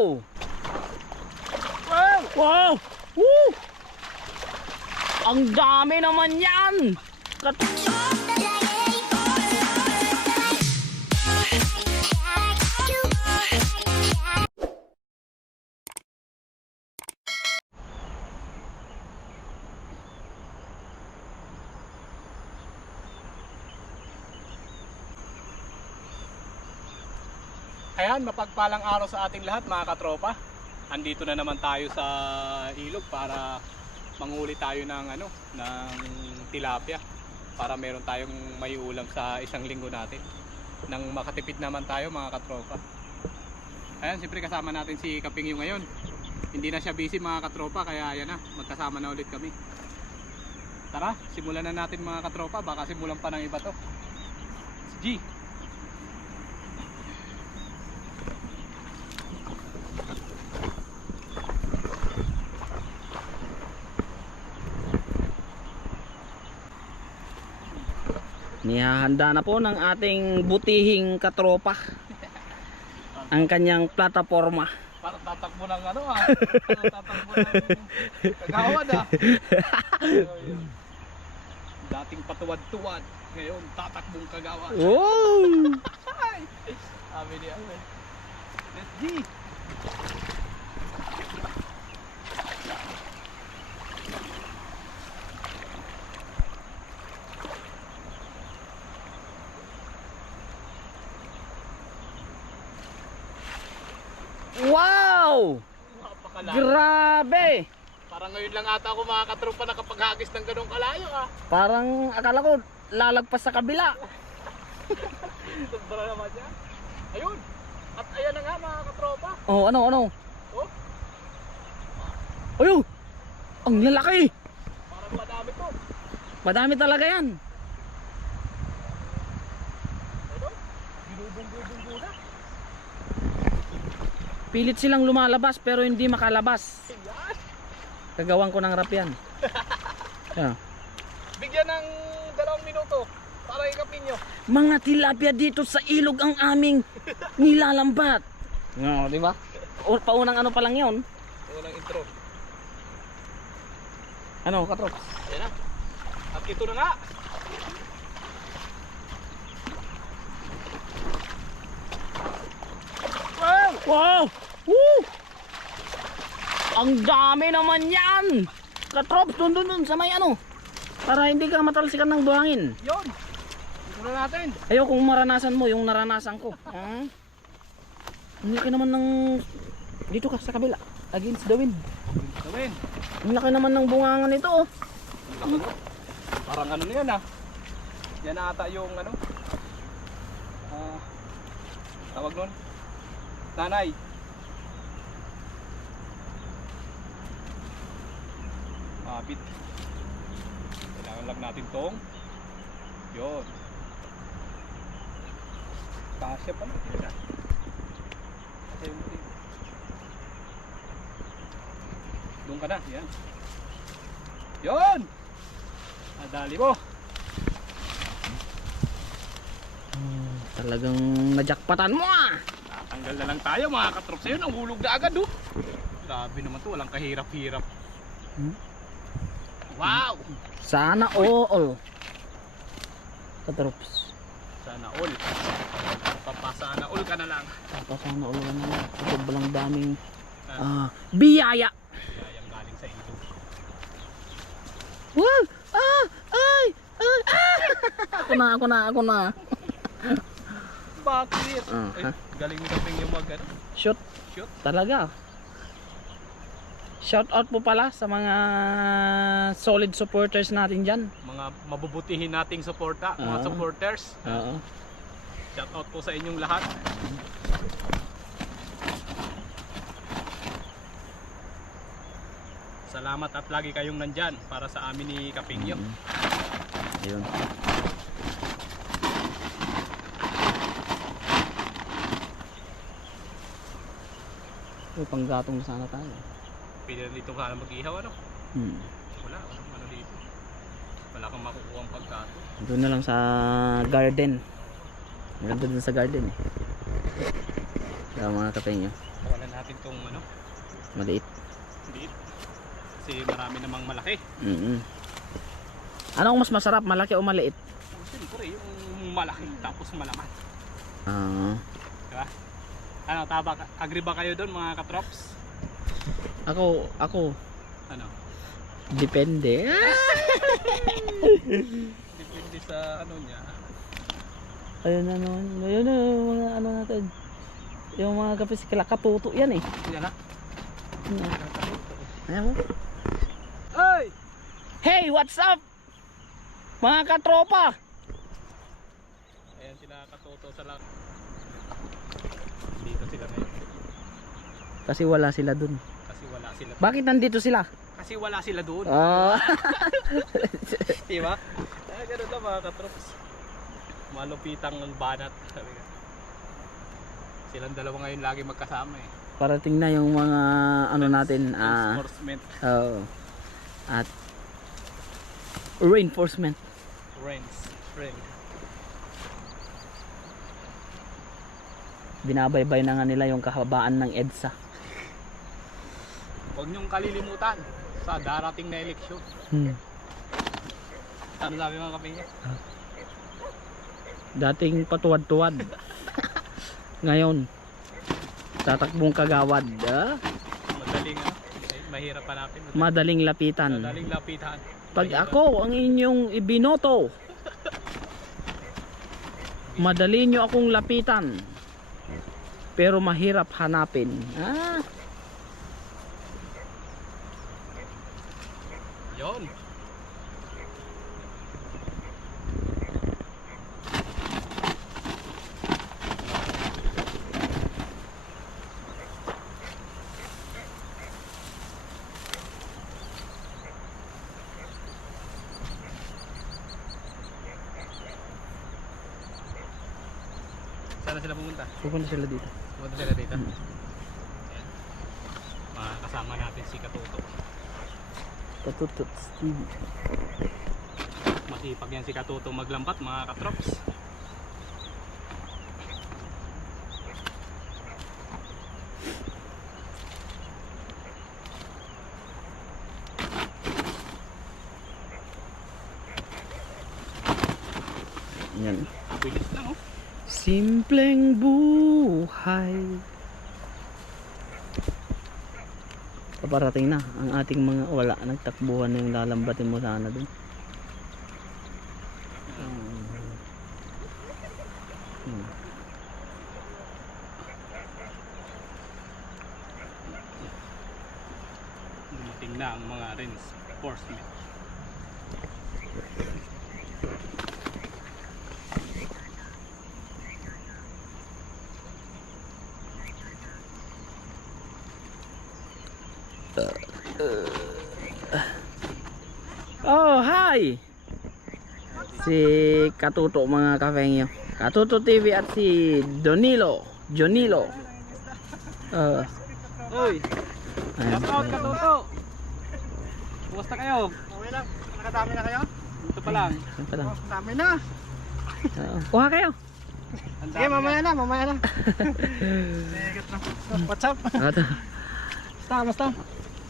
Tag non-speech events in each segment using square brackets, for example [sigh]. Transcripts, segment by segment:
Wow! Wow! Wow! Woo! Ang dami naman yan! Kat- Ayan, mapagpalang araw sa ating lahat mga katropa. Andito na naman tayo sa ilog para manguli tayo ng ano, ng tilapia para meron tayong may ulam sa isang linggo natin. Nang makatipid naman tayo mga katropa. Ayan, siyempre kasama natin si Kapingyo ngayon. Hindi na siya busy mga katropa kaya ayan na, magkasama na ulit kami. Tara, simulan na natin mga katropa, baka simulan pa ng iba to. G, Nihahanda na po ng ating butihing katropa ang kanyang plataforma. Parang tatakbo ng ano ah. Parang tatakbo ng kagawad ah. [laughs] Dating patuwad-tuwad. Ngayon tatakbong kagawad. Wow! Ay! Sabi ni eh. Let's G! Wow! Napakalaki. Grabe! Parang ngayon lang ata ako mga katropa nakapaghagis ng ganong kalayo ah. Parang akala ko lalagpas sa kabila. [laughs] Sobra naman yan. Ayun! At ayan na nga mga katropa. Oh, ano, ano? Oh, Ayun! Ang lalaki! parang madami to. Madami talaga yan. Ano? Binubunggo-bunggo na. Pilit silang lumalabas pero hindi makalabas. Ayan! Kagawan ko ng rap yan. Yan. [laughs] Bigyan ng dalawang minuto para ikapin nyo. Mga tilapia dito sa ilog ang aming [laughs] nilalambat. No, di ba? O, paunang ano pa lang 'yon. Unang intro. Ano, katrops? Ayan na. At ito na nga. Wow! Woo! Ang dami naman yan! Katrops, dun dun dun sa may ano. Para hindi ka matalsikan ng buhangin. Yun! Na natin. Ayaw kung maranasan mo yung naranasan ko. [laughs] Ah? Ang laki naman ng... Dito ka sa kabila. Against the wind. Gawin. Ang laki naman ng bungangan nito oh. Parang ano na yan ah. Yan ata yung ano. Ah, tawag nun. Nanay. Mabit. Kailangan lang natin tong. Yun. Kasya pa natin na. Kasya yung muti. Doon ka na. Yan. Yun! Nadali mo. Talagang najakpatan mo ah. Tatanggal na lang tayo mga katrops. Ayun, ang hulog na agad oh. Grabe naman to, walang kahirap-hirap. Hmm? Wow! Sana all. Katrops. Sana all. Papasana all ka na lang. Tapos sana all ka na lang. Sobrang daming Ah, ah, biyaya. Yayang galing sa ito. Wow! Ah! Ay! Ay! Ah! [laughs] ako na, ako na, ako na. Bakit? Ah, ha? Galing ni Kaping yung mag ano? Shoot. Shoot. Talaga. Shout out po pala sa mga solid supporters natin dyan. Mga mabubutihin nating suporta, mga Ah. supporters. Oo. Shout out po sa inyong lahat. Salamat at lagi kayong nandyan para sa amin ni Kapingyo. Ayun. Uy, panggatong na sana tayo. Pwede na dito ka mag-ihaw ano? Hmm. Wala, walang ano dito. Wala kang makukuha ang pagkato. Doon na lang sa garden. Maganda dun sa garden eh. Kaya mga kapengyo, Kawalan natin tong ano, maliit. liit. Kasi marami namang malaki. Mm Anong mas masarap, malaki o maliit? Siyempre, yung malaki tapos malaman. Ah, Diba? Ano, taba, agree ba kayo doon mga katrops? ako, ako, Ano? depende. [laughs] Depende sa ano niya. Ayun na naman. Ayun na yung mga ano natin. Yung mga kapis katuto yan eh. Yan na. Ayan mo. Ay! Hey, what's up? Mga katropa. Ayan sila katoto sa lang. Sila ngayon. Kasi wala sila dun. Kasi wala sila. Bakit nandito sila? Kasi wala sila doon. Ah, [laughs] Diba? Ah, ganun lang mga katrops. Malupitang ang banat. Sabi ka. Silang dalawa ngayon lagi magkasama eh. parating na yung mga ano natin. Ah, Reinforcement. oh. At reinforcement. Rains. Rain. Binabaybay na nga nila yung kahabaan ng EDSA. Huwag niyong kalilimutan sa darating na eleksyon. Hmm. Ano sabi mga kapingin? Dating patuwad-tuwad. Ngayon, tatakbong kagawad. Ah? Madaling Mahirap hanapin. Madaling lapitan. Madaling lapitan. Pag Mahirap. ako ang inyong ibinoto, [laughs] madali nyo akong lapitan. Pero mahirap hanapin. Ah, Yon. Saan na sila pumunta? pupunta sila dito. Pumunta sila dito. Mm. Ayan. Mga kasama natin si Katuto. Katututs TV. Masipag yan si Katuto maglambat mga katrops. Yan. Bilis lang oh. Simpleng buhay. Paparating na ang ating mga wala nagtakbuhan na yung lalambatin mo sana dun. Hmm. Dumating na ang mga reinforcement. Oh, hi! Si Katuto mga kafengyo. Katuto TV at si Donilo. Jonilo. Uh, Uy! Shout out Katuto! Kumusta kayo? Okay lang. Nakadami na kayo? Ito pa lang. Ayan pa lang. Dami na. Oo. Kuha kayo. Sige, mamaya na, mamaya na. [laughs] What's up? Ito. Basta, basta.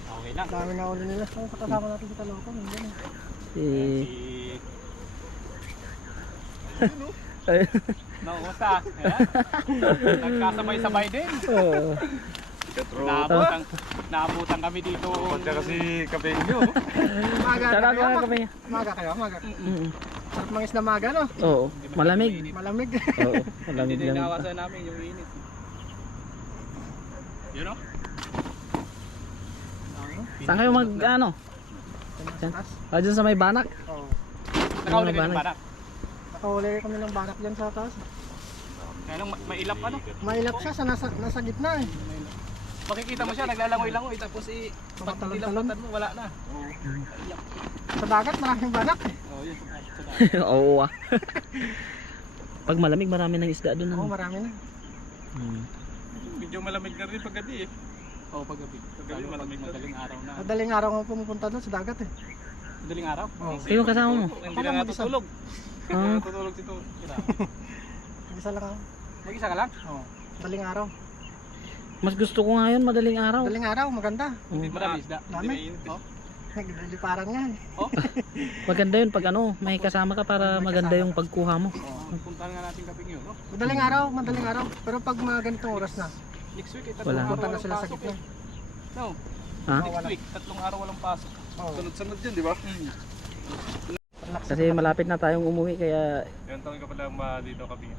Okay lang. Dami na ulo nila. Kasama natin sa Talokon. Hindi na. Si... [laughs] Kumusta? Ayan. Nagkasabay-sabay din. Oh. Naabutan, naabutan kami dito. Punta kasi kapengyo. Maga Tara, kayo. kuha kami. Maga kayo, maga. Mm. Sarap mangis na maga, no? Oo. Malamig. Malamig. Oo. [laughs] Hindi Malamig din lang. nawasan namin yung init. Yun o? Saan kayo mag ano? Diyan. Ah, dyan sa may banak. Oo. Nakahuli Ano ka ng ba? banak. Nakahuli kami ng banak dyan sa taas. Kaya lang ma- mailap ano. Mailap siya sa nasa, nasa gitna eh. Makikita mo siya naglalangoy-langoy tapos i pag Tumatalon-talon. nilapatan mo wala na. Sa dagat, maraming banak eh. Oh, yun. [laughs] Oo ah. Pag malamig marami ng isda doon. Oo, Ano? marami na. Hmm. Medyo malamig na rin paggabi eh. Oh, paggabi. Paggabi Lalo malamig pag madaling araw na. Madaling araw nga pumupunta doon sa dagat eh. Madaling araw? Oo. Sino kasama mo? Hindi Ako na natutulog. Ah. [laughs] Natutulog si Tito. Isa lang ako. Mag-isa ka lang? Oo. Madaling araw. Mas gusto ko nga yun, madaling araw. Daling araw, maganda. Oo. Marami isda. Dami. mainit eh. Oh. [laughs] Nagliliparan nga eh. [laughs] Maganda yun pag ano, may kasama ka para maganda yung pagkuha mo. Oh, puntahan nga natin kaping yun. No? Madaling araw, madaling araw. Pero pag mga ganitong oras na, Next week, eh, Wala. punta na walang sila sa pasok gitna. eh. No, Ha? next week, tatlong araw walang pasok. Oh. Sunod-sunod yun, di ba? relax Kasi malapit na tayong umuwi kaya Ilan taon ka pala ma dito kaping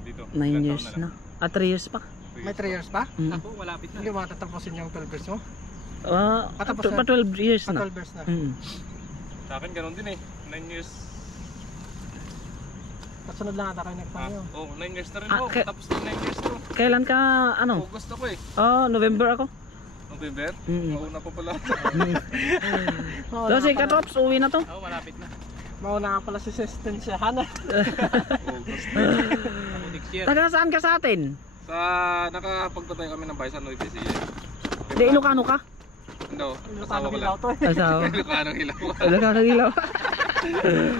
Dito. 9 Ilan years na. Ah, 3 years pa. May 3 years pa? Mm. Ako, malapit na. Hindi mo matatapusin yung 12 years mo? Ah, Patapos pa 12 years Pa na. 12 years na. Mm. Sa akin ganun din eh. 9 years. Kasunod lang ata kayo Ah, nagpayo. oh, 9 years na rin Ah, ako. kaya- Tapos na 9 years to. Kailan ka ano? August ako eh. Oh, November ako. November. Mm. Mauna pa pala. [laughs] Mauna So si nga pala- Katrops, uwi na to. Oo, malapit na. Mauna nga pala si Sestensya. Hana. August. Ako next year. Taga saan ka sa atin? Sa nakapagtatay kami ng Bison Noy PC. Di Ilocano ka? Ilocano Asawa ko lang. Asawa. [laughs] Ilocano hilaw. Ilocano Ilaw.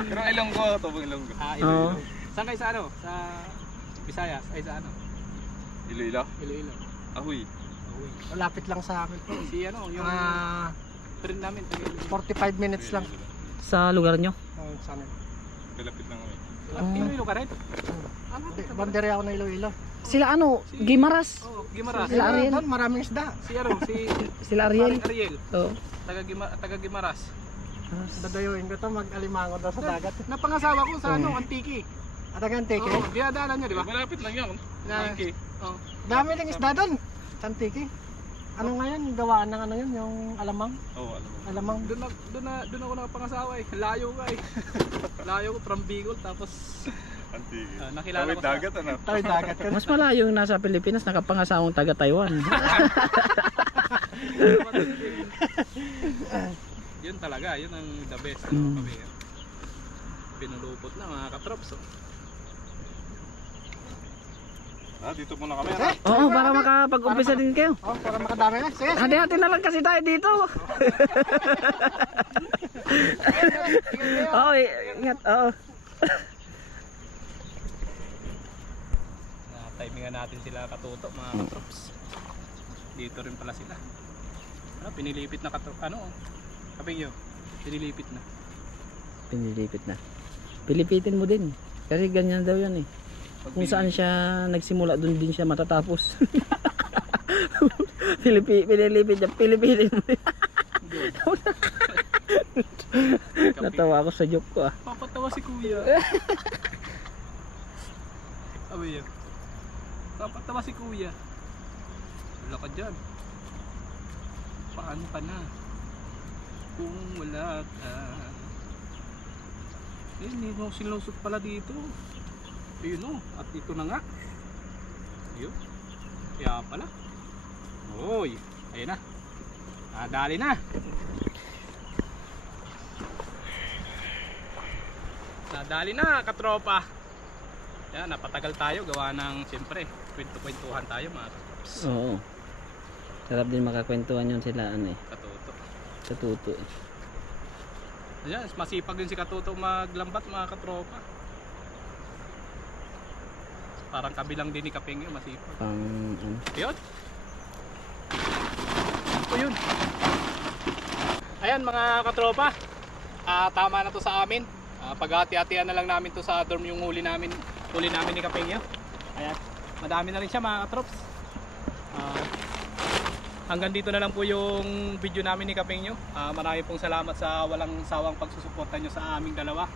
Pero ilong ko, tubong ilong ko. Ah. Iloilo. Saan kayo sa ano? Sa Visayas? Ay, sa ano? Iloilo. Iloilo. Ahoy. Uy. Malapit lang sa amin. Si ano, yung Mga friend namin. taga Iloilo. 45 minutes lang. Sa lugar nyo? Oh, sa amin. Kalapit lang kami. Ah, Iloilo ka rin? Ano? Hindi, Bandere ako na Iloilo. Sila ano? Gimaras. Oh, Gimaras. Sila Sila Ariel. doon, maraming isda. Si ano, si [laughs] Sila Ariel. Ariel. Oo. Taga, Gima, taga Gimaras. Dadayuin ko to mag-alimango daw sa dagat. Napangasawa ko sa Oo. ano, Antiki. At ang tiki. Oo, dinadaanan niya, di ba? Malapit lang yun. Okay. oh. Dami ng isda doon. Tantiki. Ano nga yan? Gawaan ng ano yun? Yung alamang? Oo, alam mo. Alamang. Doon na, doon na, doon ako nakapangasawa eh. Layo ka eh. [laughs] Layo ko from Bicol tapos Antige. Ah, nakilala Tawid ko sa- dagat ano? Tawid dagat ka. Mas malayo yung nasa Pilipinas, nakapangasawang taga Taiwan. [laughs] [laughs] yun talaga, yun ang the best Mm. ano kami. Pinulupot na mga katrops. Oh. Ah, dito muna kami. Eh, Oo, para makapag-umpisa din kayo. Oh, para makadami na. Sige. Hati-hati na lang kasi tayo dito. [laughs] Oo, i- ingat. Oo. Na-timingan natin sila katuto mga katrops. Dito rin pala sila. Ano, pinilipit na katrop. Ano? oh. Kaping yun. Pinilipit na. Pinilipit na. Pilipitin mo din. Kasi ganyan daw yan eh. Kung saan siya nagsimula, doon din siya matatapos. [laughs] Pilipi, pinilipit niya, pilipitin mo. Natawa ako sa joke ko ah. Papatawa si kuya. Abi yun. Papatawa si kuya. Wala ka dyan. Paano ka na? Kung wala ka. Eh, hindi mo sinulusot pala dito. Ayun o. At ito na nga. Ayun. Kaya pala. Oy. Ayun na. Ah, dali na. Nadali na, katropa. Yan, napatagal tayo. Gawa ng, siyempre, kwento-kwentuhan tayo mga katrops. Oo. Sarap din makakwentuhan yun sila ano eh. Katuto. Sa tuto. Ayan, masipag din si Katuto maglambat mga katropa. Parang kabilang din ni Kapeng yun, masipag. Pang ano. Yun. Ito yun. Ayan mga katropa. Ah, tama na to sa amin. Ah, paghati-hatian na lang namin to sa dorm yung huli namin, huli namin ni Kapeng yun. Ayan. Madami na rin siya mga katrops. Ah, hanggang dito na lang po yung video namin ni Kapeng nyo. Ah, marami pong salamat sa walang sawang pagsusuporta nyo sa aming dalawa.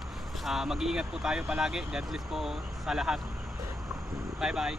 Ah, mag-iingat po tayo palagi. God bless po sa lahat. 拜拜。